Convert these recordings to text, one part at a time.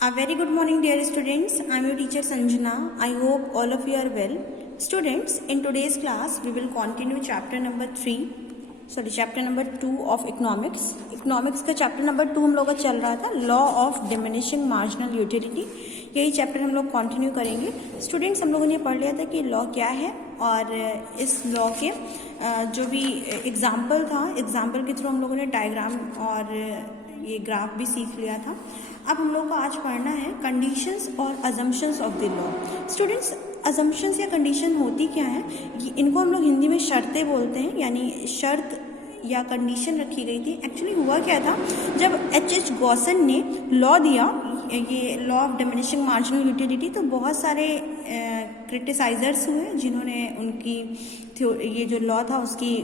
A very good morning, dear students. I am your teacher Sanjana. I hope all of you are well. Students, in today's class, we will continue chapter number 2 of economics. Economics का chapter number 2 हम लोग का चल रहा था law of diminishing marginal utility. यही chapter हम लोग continue करेंगे. Students, हम लोगों ने पढ़ लिया था कि law क्या है और इस law के जो भी example था, example के through हम लोगों ने diagram और ये ग्राफ भी सीख लिया था. अब हम लोग को आज पढ़ना है कंडीशंस और assumptions of the law. Students, assumptions या कंडीशन होती क्या है, इनको हम लोग हिंदी में शर्तें बोलते हैं, यानी शर्त या कंडीशन रखी गई थी. एक्चुअली हुआ क्या था, जब एच गॉसन ने लॉ दिया, ये law of diminishing marginal utility, तो बहुत सारे क्रिटिसाइजर्स हुए जिन्होंने उनकी ये जो लॉ था उसकी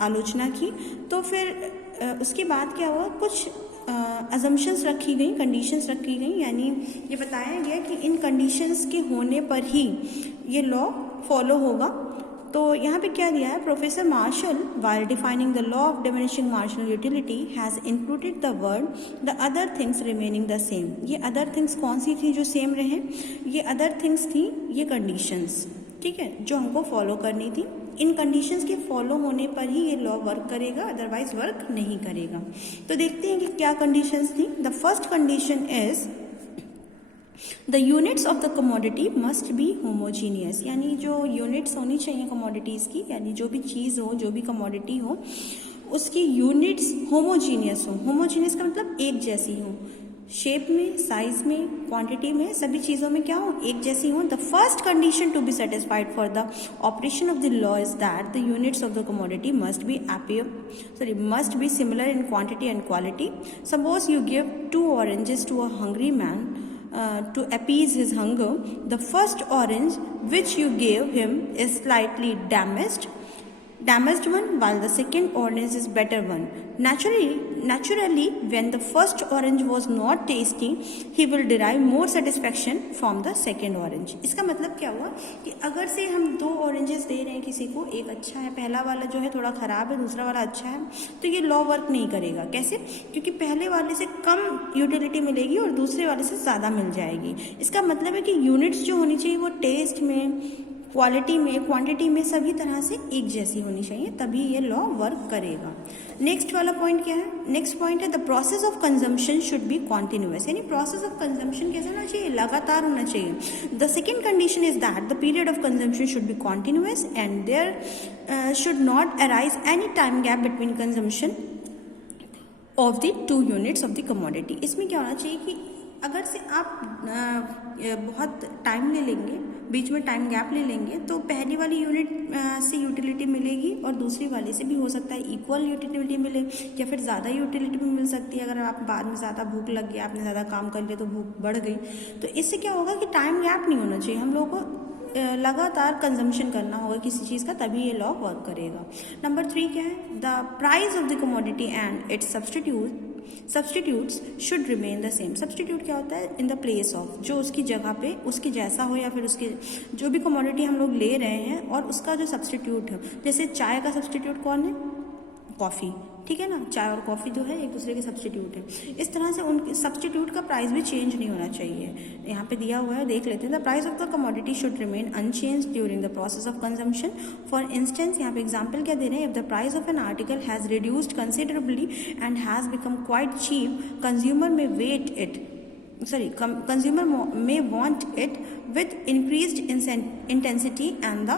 आलोचना की. तो फिर उसके बाद क्या हुआ, कुछ अजम्पशंस रखी गई, कंडीशंस रखी गई, यानी ये बताया गया कि इन कंडीशंस के होने पर ही ये लॉ फॉलो होगा. तो यहाँ पे क्या दिया है, professor Marshall while defining the law of diminishing marginal utility has included the word the other things remaining the same. ये other things कौन सी थी जो सेम रहे, ये other things थी ये कंडीशंस, ठीक है, जो हमको फॉलो करनी थी. इन कंडीशंस के फॉलो होने पर ही ये लॉ वर्क करेगा, अदरवाइज वर्क नहीं करेगा. तो देखते हैं कि क्या कंडीशंस थी. The first condition is the units of the commodity must be homogeneous, यानी जो यूनिट्स होनी चाहिए कमोडिटीज़ की, यानी जो भी चीज़ हो, जो भी कमोडिटी हो, उसकी यूनिट्स होमोजीनियस हो. होमोजीनियस का मतलब एक जैसी हो, शेप में, साइज में, क्वांटिटी में, सभी चीज़ों में क्या हो, एक जैसी हो. The first condition to be satisfied for the operation of the law is that the units of the commodity must be similar in quantity and quality. Suppose you give 2 oranges to a hungry man to appease his hunger. The first orange which you gave him is slightly damaged one, while the second orange is better one. Naturally, when the first orange was not tasty, he will derive more satisfaction from the second orange. इसका मतलब क्या हुआ कि अगर से हम 2 oranges दे रहे हैं किसी को, एक अच्छा है, पहला वाला जो है थोड़ा ख़राब है, दूसरा वाला अच्छा है, तो ये लॉ वर्क नहीं करेगा. कैसे? क्योंकि पहले वाले से कम यूटिलिटी मिलेगी और दूसरे वाले से ज़्यादा मिल जाएगी. इसका मतलब है कि यूनिट्स जो होनी चाहिए वो टेस्ट में, क्वालिटी में, क्वांटिटी में, सभी तरह से एक जैसी होनी चाहिए, तभी ये लॉ वर्क करेगा. नेक्स्ट वाला पॉइंट क्या है, नेक्स्ट पॉइंट है the process of consumption should be continuous, यानी प्रोसेस ऑफ कंजम्पशन कैसा होना चाहिए, लगातार होना चाहिए. The second condition is that the period of consumption should be continuous and there should not arise any time gap between consumption of the 2 units of the commodity. इसमें क्या होना चाहिए कि अगर से आप बहुत टाइम ले लेंगे, बीच में टाइम गैप ले लेंगे, तो पहली वाली यूनिट से यूटिलिटी मिलेगी और दूसरी वाली से भी हो सकता है इक्वल यूटिलिटी मिले, या फिर ज़्यादा यूटिलिटी भी मिल सकती है. अगर आप बाद में ज़्यादा भूख लग गया, आपने ज़्यादा काम कर लिया तो भूख बढ़ गई, तो इससे क्या होगा कि टाइम गैप नहीं होना चाहिए. हम लोगों को लगातार कंजम्पशन करना होगा किसी चीज़ का, तभी ये लॉ वर्क करेगा. नंबर 3 क्या है, the price of the commodity and it's substitutes should remain the same. Substitute क्या होता है, इन द प्लेस ऑफ, जो उसकी जगह पे उसके जैसा हो, या फिर उसके जो भी कमोडिटी हम लोग ले रहे हैं और उसका जो सब्सटीट्यूट है. जैसे चाय का सब्सटीट्यूट कौन है, कॉफ़ी, ठीक है ना, चाय और कॉफ़ी जो है एक दूसरे के सब्सटीट्यूट है. इस तरह से उनके सब्सटीट्यूट का प्राइस भी चेंज नहीं होना चाहिए. यहाँ पे दिया हुआ है, देख लेते हैं. The price of the commodity should remain unchange during the process of consumption. For instance, यहाँ पे एग्जाम्पल क्या दे रहे हैं, if the price of an article has reduced considerably and has become quite cheap, consumer may want it with increased intensity, and the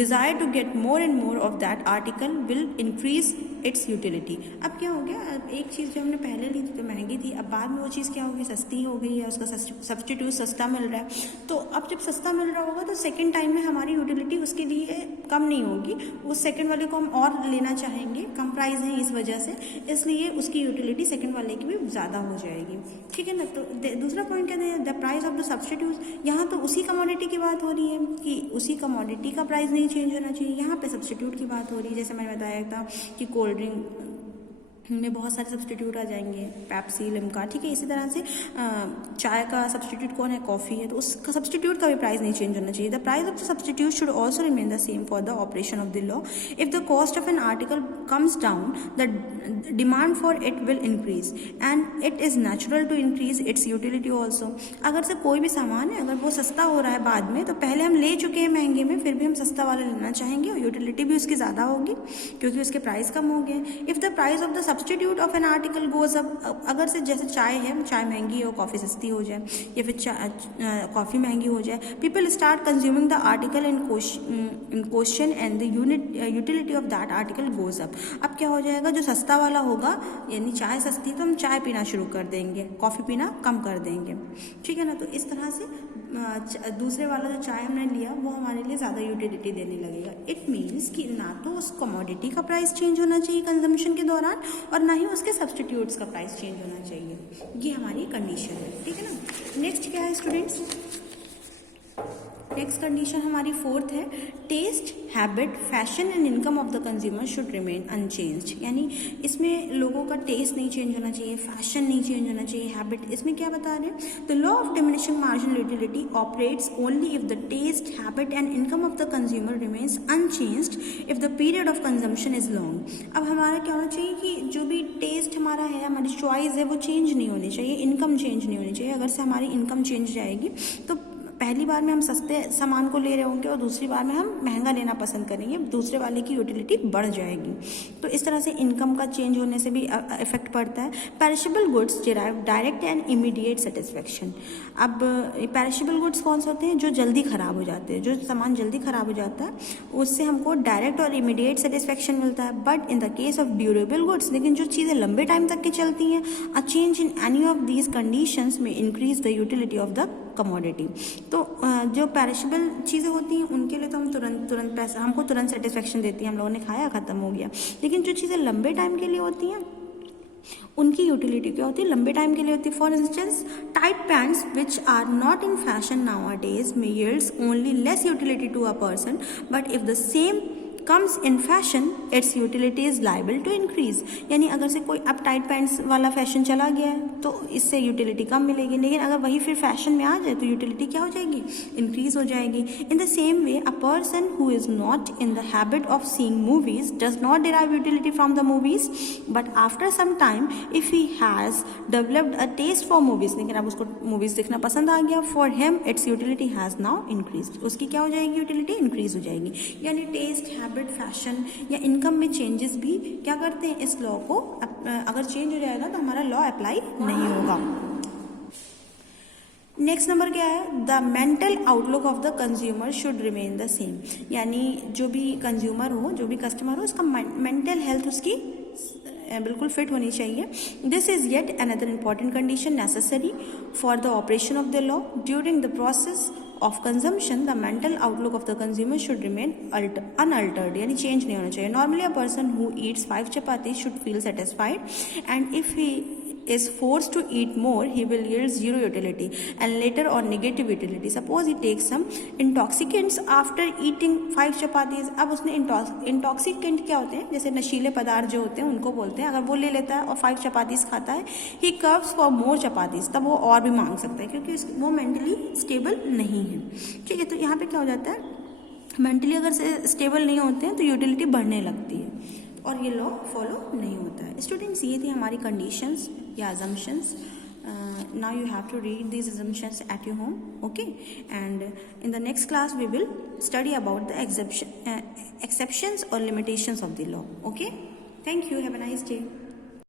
desire to get more and more of that article will increase its utility. अब क्या हो गया, अब एक चीज़ जो हमने पहले ली थी तो महंगी थी, अब बाद में वो चीज़ क्या होगी, सस्ती हो गई है, उसका सब्सटीट्यूट सस्ता मिल रहा है. तो अब जब सस्ता मिल रहा होगा तो सेकेंड टाइम में हमारी यूटिलिटी उसके लिए कम नहीं होगी, उस सेकेंड वाले को हम और लेना चाहेंगे, कम प्राइस है इस वजह से, इसलिए उसकी यूटिलिटी सेकेंड वाले की भी ज़्यादा हो जाएगी, ठीक है ना. तो दूसरा पॉइंट क्या है, the price of the substitute. यहाँ तो उसी कमोडिटी की बात हो रही है कि उसी कमोडिटी का प्राइस नहीं चेंज होना चाहिए, यहाँ पे सब्सटीट्यूट की बात हो रही है. जैसे मैंने बताया था कि कोल्ड ड्रिंक में बहुत सारे सब्सटीट्यूट आ जाएंगे, पेप्सी, लिम्का, ठीक है। इसी तरह से चाय का सब्सटीट्यूट कौन है, कॉफ़ी है, तो उसका सब्सटीट्यूट का भी प्राइस नहीं चेंज होना चाहिए। The price of the substitute should also remain the same for the operation of the law. If the cost of an article comes down, the demand for it will increase and it is natural to increase its utility also. अगर से कोई भी सामान है, अगर वो सस्ता हो रहा है बाद में, तो पहले हम ले चुके हैं महंगे में, फिर भी हम सस्ता वाला लेना चाहेंगे और यूटिलिटी भी उसकी ज़्यादा होगी क्योंकि उसके प्राइस कम हो गए। If the price of the substitute of an article goes up, अगर से जैसे चाय है, चाय महंगी हो, कॉफ़ी सस्ती हो जाए, या फिर कॉफ़ी महंगी हो जाए, people start consuming the article in question and the utility of that article goes up. अब क्या हो जाएगा, जो सस्ता वाला होगा, यानी चाय सस्ती तो हम चाय पीना शुरू कर देंगे, कॉफ़ी पीना कम कर देंगे, ठीक है ना। तो इस तरह से दूसरे वाला जो चाय हमने लिया वो हमारे लिए ज़्यादा यूटिलिटी देने लगेगा। इट मीन्स कि ना तो उस कमोडिटी का प्राइस चेंज होना चाहिए कंजम्पशन के दौरान और ना ही उसके सब्सटीट्यूट्स का प्राइस चेंज होना चाहिए। ये हमारी कंडीशन है, ठीक है ना। नेक्स्ट क्या है स्टूडेंट्स, नेक्स्ट कंडीशन हमारी फोर्थ है, taste, habit, fashion and income of the consumer should remain unchanged. यानी इसमें लोगों का टेस्ट नहीं चेंज होना चाहिए, फैशन नहीं चेंज होना चाहिए, हैबिट। इसमें क्या बता रहे हैं, the law of diminishing marginal utility operates only if the taste, habit and income of the consumer remains unchanged if the period of consumption is long. अब हमारा क्या होना चाहिए कि जो भी टेस्ट हमारा है, हमारी चॉइस है, वो चेंज नहीं होनी चाहिए, इनकम चेंज नहीं होनी चाहिए। अगर से हमारी इनकम चेंज जाएगी तो पहली बार में हम सस्ते सामान को ले रहे होंगे और दूसरी बार में हम महंगा लेना पसंद करेंगे, दूसरे वाले की यूटिलिटी बढ़ जाएगी। तो इस तरह से इनकम का चेंज होने से भी इफेक्ट पड़ता है। Perishable goods derive direct and immediate satisfaction. अब पेरिशेबल गुड्स कौन से होते हैं, जो जल्दी ख़राब हो जाते हैं, जो सामान जल्दी ख़राब हो जाता है उससे हमको डायरेक्ट और इमीडिएट सेटिस्फेक्शन मिलता है। But in the case of durable goods, लेकिन जो चीज़ें लंबे टाइम तक की चलती हैं, a change in any of these conditions में increase the utility of the commodity. तो जो पेरिशेबल चीज़ें होती हैं उनके लिए तो हम तुरंत पैसा, हमको तुरंत सेटिस्फेक्शन देती है, हम लोगों ने खाया ख़त्म हो गया। लेकिन जो चीज़ें लंबे टाइम के लिए होती हैं उनकी यूटिलिटी क्या होती है, लंबे टाइम के लिए होती है। For instance, tight pants which are not in fashion nowadays may yields only less utility to a person, but if the same comes in fashion its utility is liable to increase. यानी अगर से कोई अब tight pants वाला fashion चला गया है तो इससे यूटिलिटी कम मिलेगी, लेकिन अगर वही फिर फैशन में आ जाए तो यूटिलिटी क्या हो जाएगी, इंक्रीज हो जाएगी। In the same way, a person who is not in the habit of seeing movies does not derive utility from the movies, but after some time if he has developed a taste for movies, लेकिन अब उसको movies देखना पसंद आ गया, for him its utility has now increase. उसकी क्या हो जाएगी, यूटिलिटी इंक्रीज हो जाएगी। यानी टेस्ट, फैशन या इनकम में चेंजेस भी क्या करते हैं, इस लॉ को अगर चेंज हो जाएगा तो हमारा लॉ अप्लाई नहीं होगा। नेक्स्ट नंबर क्या है, the mental outlook of the consumer should remain the same. यानी जो भी कंज्यूमर हो, जो भी कस्टमर हो, उसका मेंटल हेल्थ उसकी बिल्कुल फिट होनी चाहिए। This is yet another important condition necessary for the operation of the law. During the process of consumption, the mental outlook of the consumer should remain unaltered, यानी change नहीं होना चाहिए। Normally a person who eats 5 chapatis should feel satisfied, and if he is forced to eat more, he will yield zero utility and later on negative utility. Suppose he takes some intoxicants after eating 5 chapatis. अब उसने intoxicant क्या होते हैं, जैसे नशीले पदार्थ जो होते हैं उनको बोलते हैं। अगर वो ले लेता है और 5 chapatis खाता है, he craves for more chapatis, तब वो और भी मांग सकता है क्योंकि वो मेंटली स्टेबल नहीं है, ठीक है। तो यहाँ पे क्या हो जाता है, मेंटली अगर स्टेबल नहीं होते हैं तो यूटिलिटी बढ़ने लगती है और ये लॉ फॉलो नहीं होता है। स्टूडेंट्स, ये थी हमारी कंडीशंस या assumptions. now you have to read these assumptions at your home, okay, and in the next class we will study about the exceptions or limitations of the law, okay. Thank you, have a nice day.